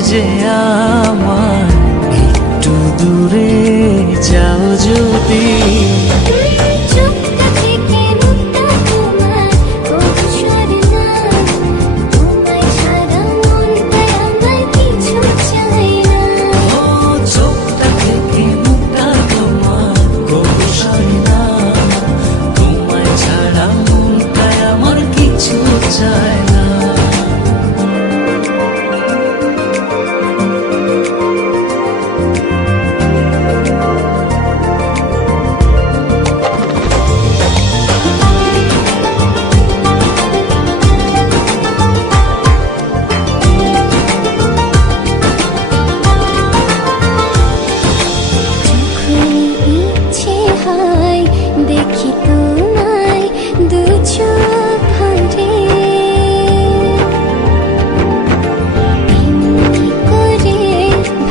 যে আমার একটু দূরে যাও যদি। দেখি তোমায় দু চোখ ভরে, এমনি করে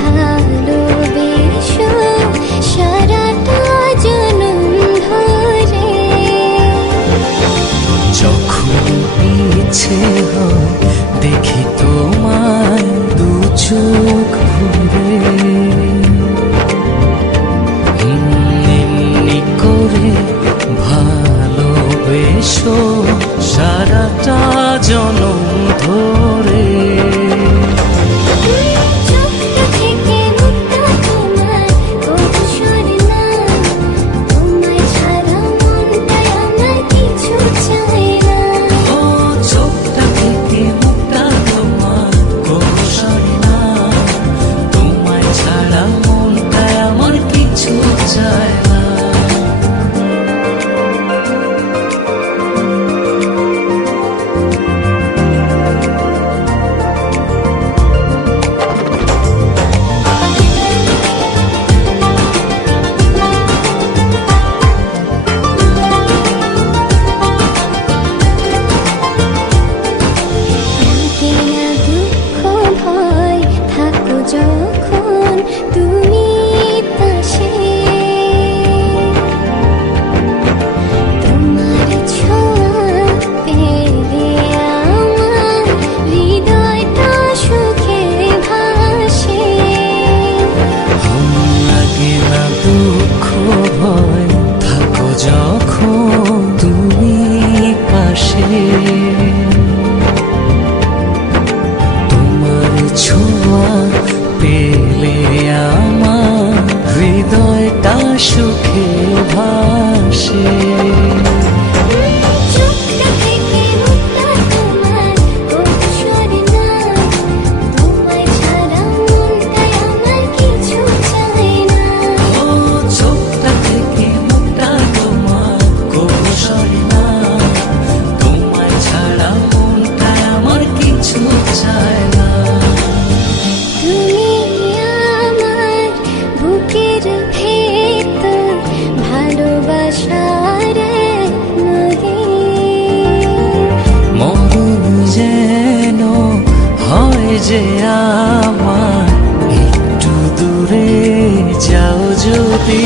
ভালোবেসো সারাটা জনম ধরে। যখন ইচ্ছে হয় দেখি তোমায় দু চোখ ভরে, ভালোবেসো সারাটা জনম ধরে। যখন তুমি পাশে, তোমার ছোঁয়া পেলে আমার হৃদয়টা সুখে ভাসে। লাগে না দুঃখ ভয় থাকো যখন তুমি পাশে, তোমার ছোঁয়া পেলে আমার হৃদয়টা সুখে ভাসে। যে আমার একটু দূরে যাও যদি।